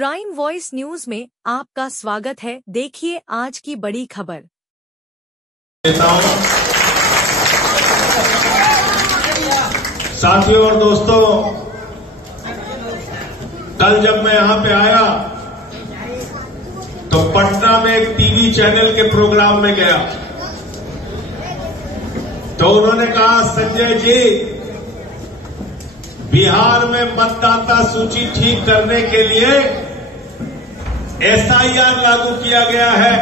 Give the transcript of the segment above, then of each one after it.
Prime voice news में आपका स्वागत है। देखिए आज की बड़ी खबर। साथियों और दोस्तों, कल जब मैं यहां पे आया तो पटना में एक टीवी चैनल के प्रोग्राम में गया तो उन्होंने कहा, संजय जी, बिहार में मतदाता सूची ठीक करने के लिए एसआईआर लागू किया गया है,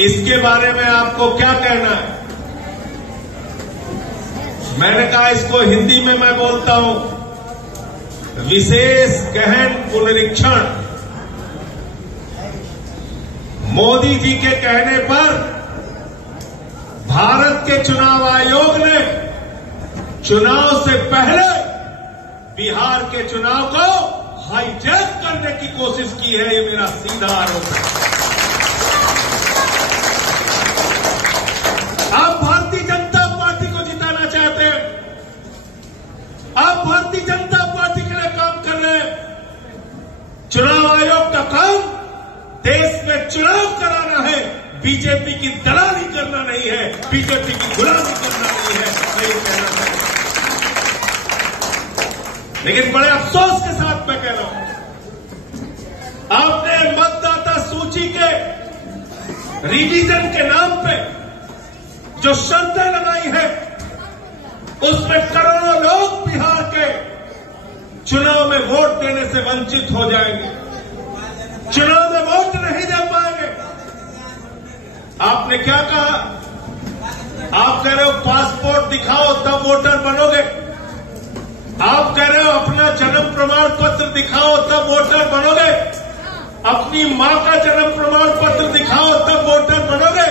इसके बारे में आपको क्या कहना है? मैंने कहा, इसको हिंदी में मैं बोलता हूं, विशेष गहन पुनरीक्षण। मोदी जी के कहने पर भारत के चुनाव आयोग ने चुनाव से पहले बिहार के चुनाव को हाईजैक करने की कोशिश की है। ये मेरा सीधा आरोप है। आप भारतीय जनता पार्टी को जिताना चाहते हैं, आप भारतीय जनता पार्टी के लिए काम कर रहे हैं। चुनाव आयोग का काम देश में चुनाव कराना है, बीजेपी की दलाली करना नहीं है, बीजेपी की गुलामी करना नहीं है। मैं ये कहना चाहता हूं, लेकिन बड़े अफसोस के साथ मैं कह रहा हूं, आपने मतदाता सूची के रिवीजन के नाम पे जो शर्तें लगाई है, उसमें करोड़ों लोग बिहार के चुनाव में वोट देने से वंचित हो जाएंगे, चुनाव में वोट नहीं दे पाएंगे। आपने क्या कहा? आप कह रहे हो पासपोर्ट दिखाओ तब वोटर बनोगे, आप कह रहे हो अपना जन्म प्रमाण पत्र दिखाओ तब वोटर बनोगे, अपनी मां का जन्म प्रमाण पत्र दिखाओ तब वोटर बनोगे,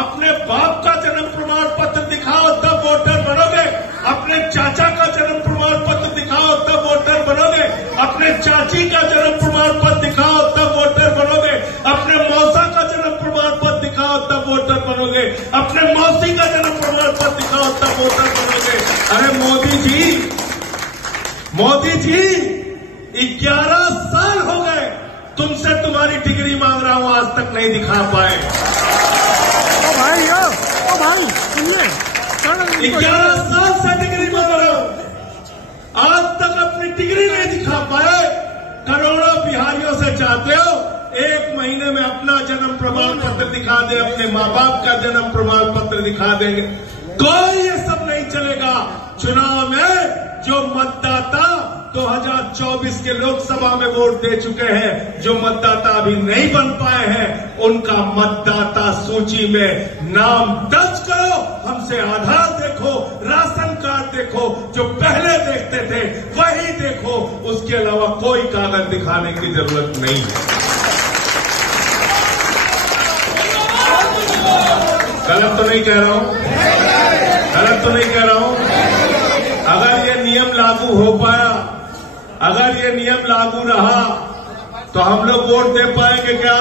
अपने बाप का जन्म प्रमाण पत्र दिखाओ तब वोटर बनोगे, अपने चाचा का जन्म प्रमाण पत्र दिखाओ तब वोटर बनोगे, अपने चाची का जन्म प्रमाण पत्र दिखाओ तब वोटर बनोगे, अपने मौसा का जन्म प्रमाण पत्र दिखाओ तब वोटर बनोगे, अपने मौसी का जन्म प्रमाण पत्र दिखाओ तब वोटर बनोगे। अरे मोदी जी 11 साल हो गए तुमसे तुम्हारी डिग्री मांग रहा हूं, आज तक नहीं दिखा पाए। ओ भाई सुनिए, 11 साल से डिग्री मांग रहा हूं, आज तक अपनी डिग्री नहीं दिखा पाए। करोड़ों बिहारियों से चाहते हो एक महीने में अपना जन्म प्रमाण पत्र दिखा दे, अपने मां बाप का जन्म प्रमाण पत्र दिखा देंगे। कोई ये सब नहीं चलेगा। चुनाव में जो मतदाता 2024 के लोकसभा में वोट दे चुके हैं, जो मतदाता अभी नहीं बन पाए हैं, उनका मतदाता सूची में नाम दर्ज करो, हमसे आधार देखो, राशन कार्ड देखो, जो पहले देखते थे वही देखो, उसके अलावा कोई कागज दिखाने की जरूरत नहीं है। गलत तो नहीं कह रहा हूं, गलत तो नहीं कह रहा हूं। अगर ये नियम लागू हो पाया, अगर ये नियम लागू रहा तो हम लोग वोट दे पाएंगे क्या?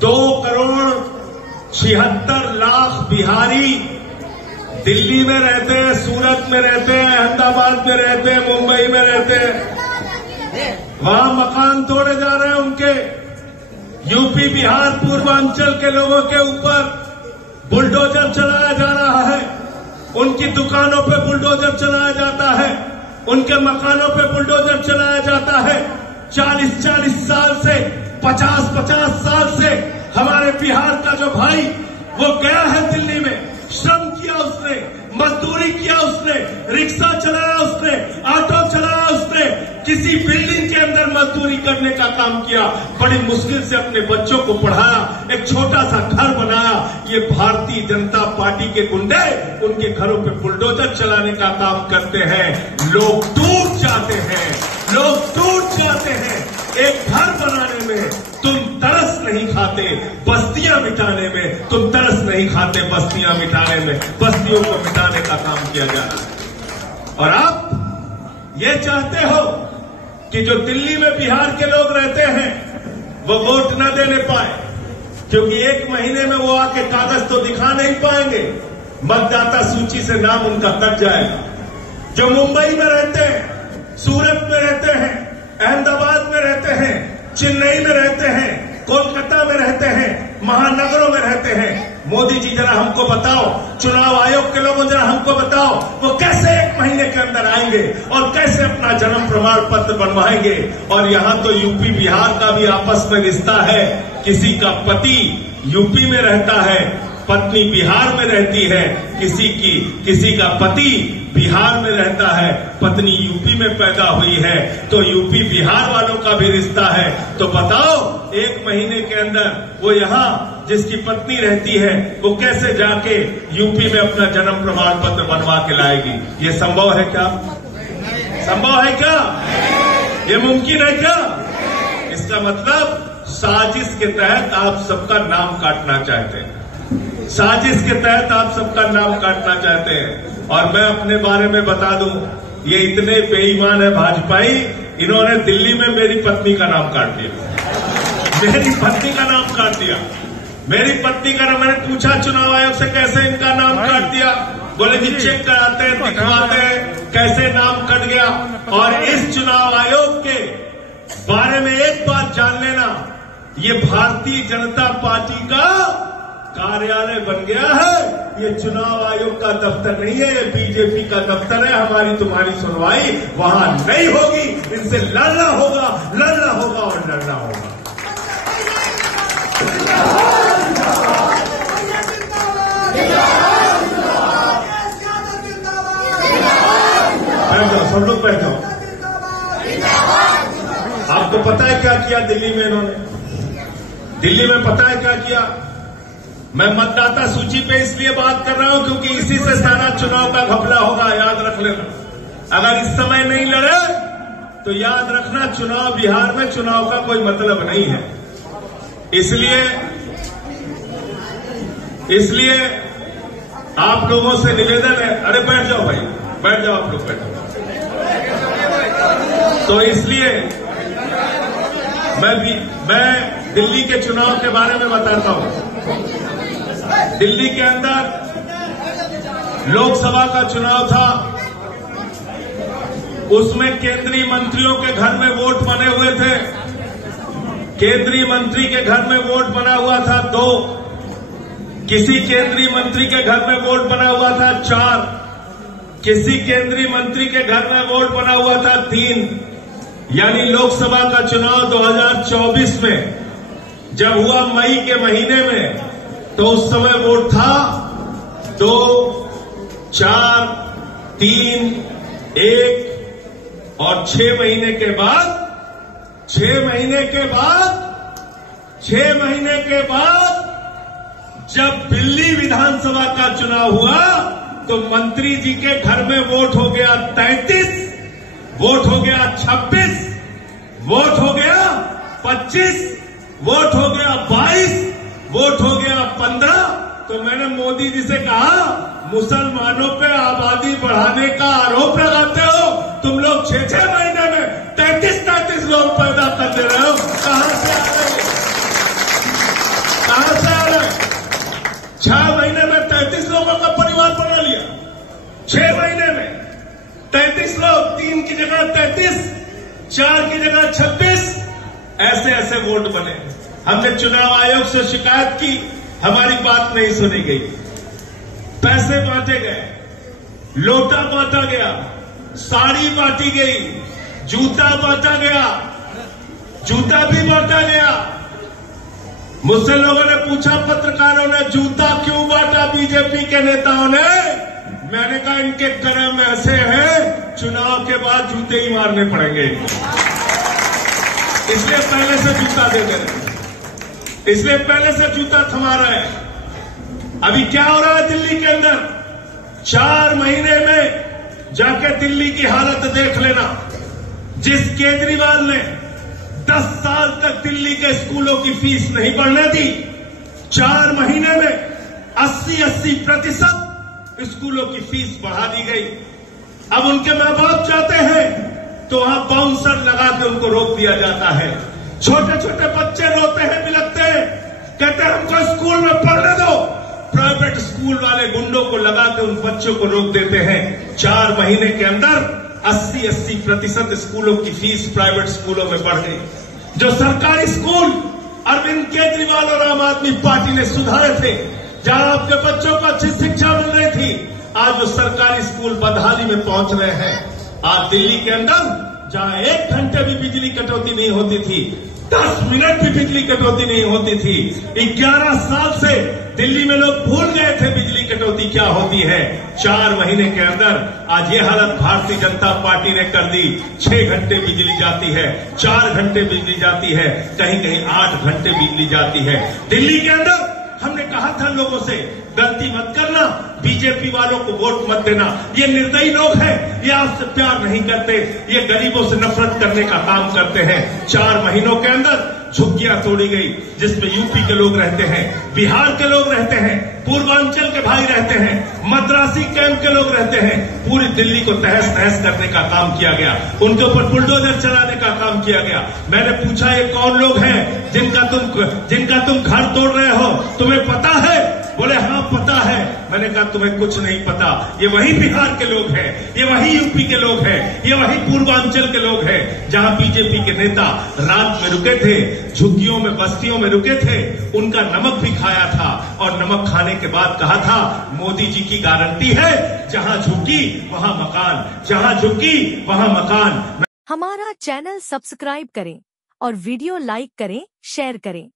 2,76,00,000 बिहारी दिल्ली में रहते हैं, सूरत में रहते हैं, अहमदाबाद में रहते हैं, मुंबई में रहते हैं, वहां मकान तोड़े जा रहे हैं उनके। यूपी बिहार पूर्वांचल के लोगों के ऊपर बुलडोजर चलाया जा रहा है, उनकी दुकानों पे बुलडोजर चलाया जाता है, उनके मकानों पे बुलडोजर चलाया जाता है। 40-40 साल से, 50-50 साल से हमारे बिहार का जो भाई वो गया है दिल्ली में, श्रम किया उसने, मजदूरी किया उसने, रिक्शा चलाया उसने, ऑटो चलाया उसने, किसी बिल्डिंग के अंदर मजदूरी करने का काम किया, बड़ी मुश्किल से अपने बच्चों को पढ़ाया, एक छोटा सा घर बनाया। ये भारतीय जनता पार्टी के गुंडे उनके घरों पे बुलडोजर चलाने का काम करते हैं। लोग टूट जाते हैं, लोग टूट जाते हैं। एक घर बनाने में तुम तरस नहीं खाते, बस्तियां मिटाने में तुम तरस नहीं खाते, बस्तियां मिटाने में, बस्तियों को मिटाने का काम किया जा रहा है। और आप ये चाहते हो कि जो दिल्ली में बिहार के लोग रहते हैं वो वोट न देने पाए, क्योंकि एक महीने में वो आके कागज तो दिखा नहीं पाएंगे, मतदाता सूची से नाम उनका कट जाएगा। जो मुंबई में रहते हैं, सूरत में रहते हैं, अहमदाबाद चेन्नई में रहते हैं, कोलकाता में रहते हैं, महानगरों में रहते हैं। मोदी जी जरा हमको बताओ, चुनाव आयोग के लोगों जरा हमको बताओ, वो कैसे 1 महीने के अंदर आएंगे और कैसे अपना जन्म प्रमाण पत्र बनवाएंगे। और यहां तो यूपी बिहार का भी आपस में रिश्ता है। किसी का पति यूपी में रहता है, पत्नी बिहार में रहती है, किसी का पति बिहार में रहता है, पत्नी यूपी में पैदा हुई है, तो यूपी बिहार वालों का भी रिश्ता है। तो बताओ 1 महीने के अंदर वो यहाँ जिसकी पत्नी रहती है वो कैसे जाके यूपी में अपना जन्म प्रमाण पत्र बनवा के लाएगी? ये संभव है क्या? संभव है क्या? ये मुमकिन है क्या? इसका मतलब साजिश के तहत आप सबका नाम काटना चाहते हैं। साजिश के तहत आप सबका नाम काटना चाहते हैं। और मैं अपने बारे में बता दूं, ये इतने बेईमान है भाजपाई, इन्होंने दिल्ली में मेरी पत्नी का नाम काट दिया। मेरी पत्नी का नाम काट दिया। मेरी पत्नी का नाम, मैंने पूछा चुनाव आयोग से कैसे इनका नाम काट दिया, बोले जी चेक कराते हैं, दिखवाते हैं कैसे नाम कट गया। और इस चुनाव आयोग के बारे में एक बात जान लेना, ये भारतीय जनता पार्टी का कार्यालय बन गया है। ये चुनाव आयोग का दफ्तर नहीं है, ये बीजेपी का दफ्तर है। हमारी तुम्हारी सुनवाई वहां नहीं होगी। इनसे लड़ना होगा, लड़ना होगा और लड़ना होगा। बैठ जाओ, सब लोग बैठ जाओ। आपको पता है क्या किया दिल्ली में इन्होंने? दिल्ली में पता है क्या किया? मैं मतदाता सूची पे इसलिए बात कर रहा हूं क्योंकि इसी से सारा चुनाव का घपला होगा, याद रख लेना। अगर इस समय नहीं लड़े तो याद रखना चुनाव बिहार में चुनाव का कोई मतलब नहीं है। इसलिए आप लोगों से निवेदन है, अरे बैठ जाओ भाई, बैठ जाओ, आप लोग बैठो। तो इसलिए मैं दिल्ली के चुनाव के बारे में बताता हूं। दिल्ली के अंदर लोकसभा का चुनाव था, उसमें केंद्रीय मंत्रियों के घर में वोट बने हुए थे। केंद्रीय मंत्री के घर में वोट बना हुआ था 2, किसी केंद्रीय मंत्री के घर में वोट बना हुआ था 4, किसी केंद्रीय मंत्री के घर में वोट बना हुआ था 3। यानी लोकसभा का चुनाव 2024 में जब हुआ मई के महीने में, तो उस समय वोट था 2, 4, 3, 1 और 6 महीने के बाद 6 महीने के बाद जब दिल्ली विधानसभा का चुनाव हुआ तो मंत्री जी के घर में वोट हो गया 33, वोट हो गया 26, वोट हो गया 25, वोट हो गया 22, वोट हो गया 15। तो मैंने मोदी जी से कहा, मुसलमानों पे आबादी बढ़ाने का आरोप लगाते हो तुम लोग, 6-6 महीने में 33-33 लोग पैदा कर दे रहे हो। कहां से आ रहे? कहां से आ रहे? 6 महीने में 33 लोगों का परिवार बना लिया। 6 महीने में 33 लोग, 3 की जगह 33, 4 की जगह 26, ऐसे ऐसे वोट बने। हमने चुनाव आयोग से शिकायत की, हमारी बात नहीं सुनी गई। पैसे बांटे गए, लोटा बांटा गया, साड़ी बांटी गई, जूता बांटा गया, जूता भी बांटा गया। मुझसे लोगों ने पूछा, पत्रकारों ने, जूता क्यों बांटा बीजेपी के नेताओं ने? मैंने कहा इनके कर्म ऐसे हैं, चुनाव के बाद जूते ही मारने पड़ेंगे इनको, इसलिए पहले से जूता दे दे रहे, इसलिए पहले से जूता थमा रहे हैं। अभी क्या हो रहा है दिल्ली के अंदर? 4 महीने में जाके दिल्ली की हालत देख लेना। जिस केजरीवाल ने 10 साल तक दिल्ली के स्कूलों की फीस नहीं बढ़ने दी, 4 महीने में 80% स्कूलों की फीस बढ़ा दी गई। अब उनके मां बाप जाते हैं तो वहां बाउंसर लगा के उनको रोक दिया जाता है। छोटे छोटे बच्चे रोते हैं, बिलखते हैं, कहते हैं हमको स्कूल में पढ़ने दो। प्राइवेट स्कूल वाले गुंडों को लगा के उन बच्चों को रोक देते हैं। 4 महीने के अंदर 80% स्कूलों की फीस प्राइवेट स्कूलों में बढ़ गई। जो सरकारी स्कूल अरविंद केजरीवाल और आम आदमी पार्टी ने सुधारे थे, जहां आपके बच्चों को अच्छी शिक्षा मिल रही थी, आज वो सरकारी स्कूल बदहाली में पहुंच रहे हैं। आज दिल्ली के अंदर जहां 1 घंटे भी बिजली कटौती नहीं होती थी, 10 मिनट भी बिजली कटौती नहीं होती थी, 11 साल से दिल्ली में लोग भूल गए थे बिजली कटौती क्या होती है। 4 महीने के अंदर आज ये हालत भारतीय जनता पार्टी ने कर दी। 6 घंटे बिजली जाती है, 4 घंटे बिजली जाती है, कहीं कहीं 8 घंटे बिजली जाती है। दिल्ली के अंदर हमने कहा था लोगों से, गलती मत करना, बीजेपी वालों को वोट मत देना, ये निर्दयी लोग हैं, ये आपसे प्यार नहीं करते, ये गरीबों से नफरत करने का काम करते हैं। 4 महीनों के अंदर झुग्गियां तोड़ी गई, जिसमें यूपी के लोग रहते हैं, बिहार के लोग रहते हैं, पूर्वांचल के भाई रहते हैं, मद्रासी कैंप के लोग रहते हैं। पूरी दिल्ली को तहस नहस करने का काम किया गया, उनके ऊपर बुलडोजर चलाने का काम किया गया। मैंने पूछा ये कौन लोग हैं जिनका तुम घर तोड़ रहे हो, तुम्हें पता है? बोले हाँ पता है। मैंने कहा तुम्हें कुछ नहीं पता, ये वही बिहार के लोग हैं, ये वही यूपी के लोग हैं, ये वही पूर्वांचल के लोग हैं, जहां बीजेपी के नेता रात में रुके थे, झुग्गियों में बस्तियों में रुके थे, उनका नमक भी खाया था और नमक खाने के बाद कहा था मोदी जी की गारंटी है, जहां झुग्गी वहां मकान, जहां झुग्गी वहां मकान। हमारा चैनल सब्सक्राइब करें और वीडियो लाइक करें, शेयर करें।